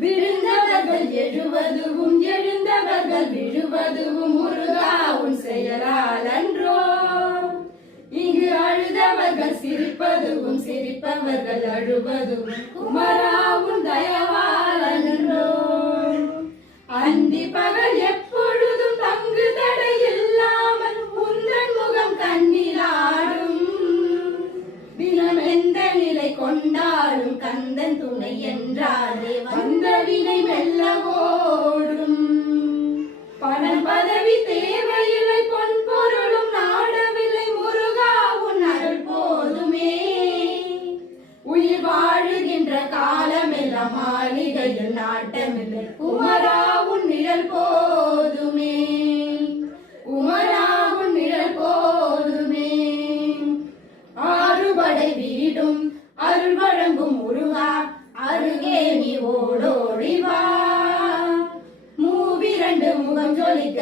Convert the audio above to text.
விழுந்தவர்கள் எழுவதுவும் எழுந்தவர்கள் விழுவதுவும் முருகா உன் செயலால் அன்றோ. இங்கு அழுதவர்கள் சிரிப்பதுவும் சிரிப்பவர்கள் அழுவதுவும் குமரா உன் தயவால் அன்றோ. அந்தி பகல் எப்பொழுதும் தங்கு தடை இல்லாமல் உந்தன் முகம் கண்ணிலாடும். தினம் எந்த நிலை கொண்டாலும் கந்தன் துணை என்றாலே வந்த வினை மெல்ல ஓடும். பணம் பதவி தேவையில்லை பொன் பொருளும் நாடவில்லை முருகா உன் அருள் போதுமே. உயிர் வாழுகின்ற காலமெல்லாம் மாளிகையில் நாட்டமில்லை குமரா உன் நிழல் போதுமே. குமரா உன் நிழல் போதுமே. ஆறுபடை வீடும் அருள் வழங்கும் முருகா அருகே நீ ஓடோடிவா. மூவிரண்டு முகம் ஜொலிக்க